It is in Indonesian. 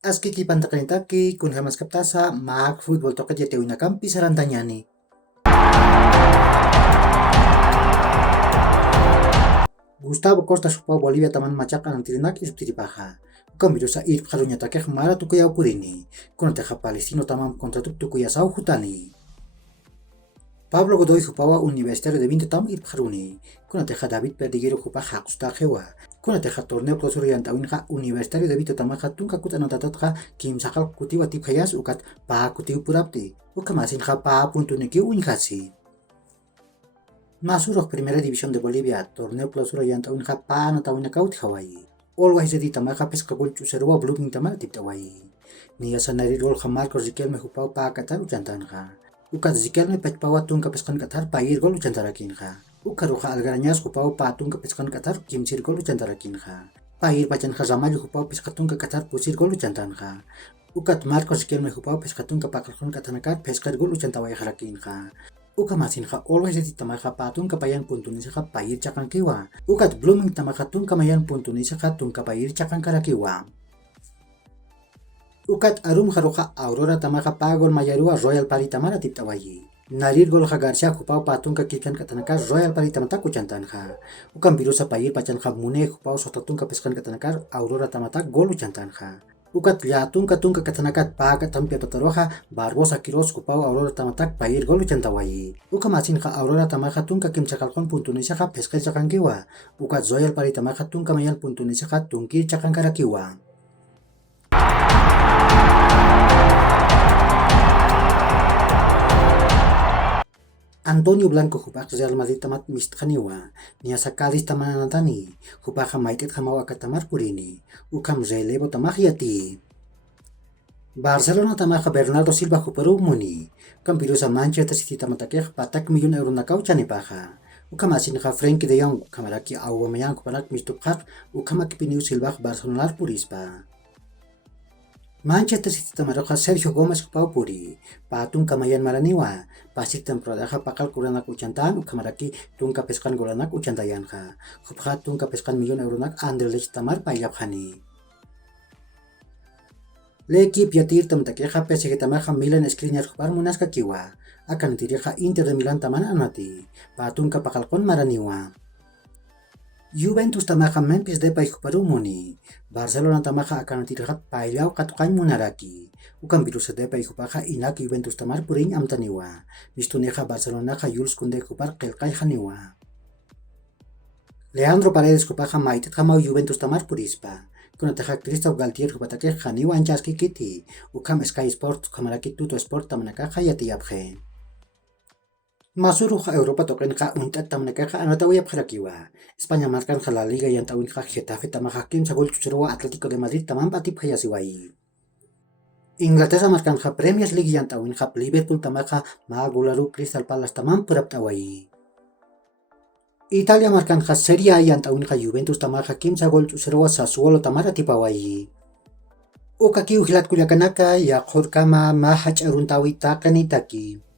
Aski ki pantakanitaki kun hamas kaptasa mak futbol toka jetewina kampi sarantanyani. Gustavo Costa supa Bolivia taman macakan antirinak istiri paha. Bukan bidosa ir karunya takeh mara tukuya upurini. Kuna teha Palestino tamam kontra tukuya sau hutani. Pablo Godoy Jupawa Universitario de Vinto Tam ir Haruni. Kuna teja David Perdiguero Jupa Hakusta Jewa. Kuna teja torneo clausura yang tawinha Universitario de Vinto Tamaha Tunka Kuta Notatotha Kim Sakal Kutiwa Tipayas Ukat Pa Kutiu Purapti. Ukamasin Ha Pa Puntuniki Unikasi. Masuk Primera División de Bolivia, torneo clausura yang tawinha Pa Natawina Kaut Hawaii. Always di Tamaha Pesca Gulchu Serua Blooming Tamar Tip Hawaii. Nia Sanari Rol Hamarcos Riquelme Jupau Pa Katar Ujantanha. Ukat Zikelme pechpawa tung kapeskan katar pair gol uchantarakin ha. Ukaruha algarañas hupau patung kapeskan katar kimsir gol uchantarakin ha. Pair pacan hazamayu hupau peskatung katar pusir gol uchantan ha. Ukat Marcos Zikelme hupau peskatung kapakalkon katanakar peskar gol uchantawai harakin ha. Uka masin ha always di tamaha patung kapayan puntunisa ha pair cakan kiwa. Ukat blooming tamaha tung kamayan puntunisa ha tung kapair cakan karakiwa. Ukat arum haroja Aurora Tamaja Pagol Mayarua Royal Paritamara Tiptawayi. Narir gol Garcia Kupau Patunka Kikan Katanakar Royal Paritamata Kuchantanha. Ukan birusa Payir Pachanha Mune Kupau Sotatunka Peskan Katanakar Aurora Tamata Gol Uchantanha. Ukat Yatunka Tunka Katanakat Paga Tampia Pataroja Barbosa Kiros Kupau Aurora Tamatak Payir Gol Uchantawayi. Uka Masinha Aurora Tamaja Tunka Kim Chakalkon Puntunisha Peskan Chakankiwa. Ukat Royal Paritamaja Tunka Mayan Puntunisha Tunkir Chakankarakiwa. Antonio Blanco Hupak Real Madrid tamat mistkaniwa, nia sakalis tamananatani, Hupak hamaitit hamawa katamar purini, ukam relevo tamahiati. Barcelona tamaha Bernardo Silva Huperu muni, kampirusa Manchester City tamatakeh patak milyon euro nakau chanipaha. Ukam asinha Frenkie de Jong, kamaraki Aubameyang kupanak mistuphat, ukam akipiniu Silva Barcelona purispa. Manchester City tamaroja Sergio Gómez Paupuri, patung kamayan maraniwa, pasik temporada pakal kuranak uchantan, kamaraki tungka peskan golanak uchantayanha, huphat tungka peskan milyon euronak Anderlecht tamar payabhani. Leki piatir tamtakeja PSG tamarja Milan Skriniar hupar munaska kiwa, akan tiriha Inter de Milan taman anati, patungka pakal kon maraniwa. Juventus tamaha Memphis Depay huparu muni, Barcelona tamaha akan tirhat pailau katukan munaraki. Ukan birusa Depay hupaha inak Juventus tamar puring amtaniwa, mistuneha Barcelona ha Jules Koundé hupar kelkai haniwa. Leandro Paredes hupaha maitit hamau Juventus tamar purispa, kunateha Christophe Galtier hupatake haniwa anchaski kiti, ukam Sky Sports kamaraki Tuto Sport tamanaka hayatiyabhe. Masuruh Europa token ka untat tamneka anatawiya pharakiwa. España markan la liga yang tawin ka Getafe tamahakim sagol chuchurwa Atlético de Madrid tamam patip hayasiwai. Inglaterra markan ka Premier League yang tawin ka Liverpool tamaha magularu Crystal Palace tamam puraptawai. Italia markan ka Serie A yang tawin ka Juventus tamaha kim sagol chuchurwa Sassuolo tamara tipawai. Uka kiu hilat kulyakanaka ya khurkama mahach aruntawi takanitaki.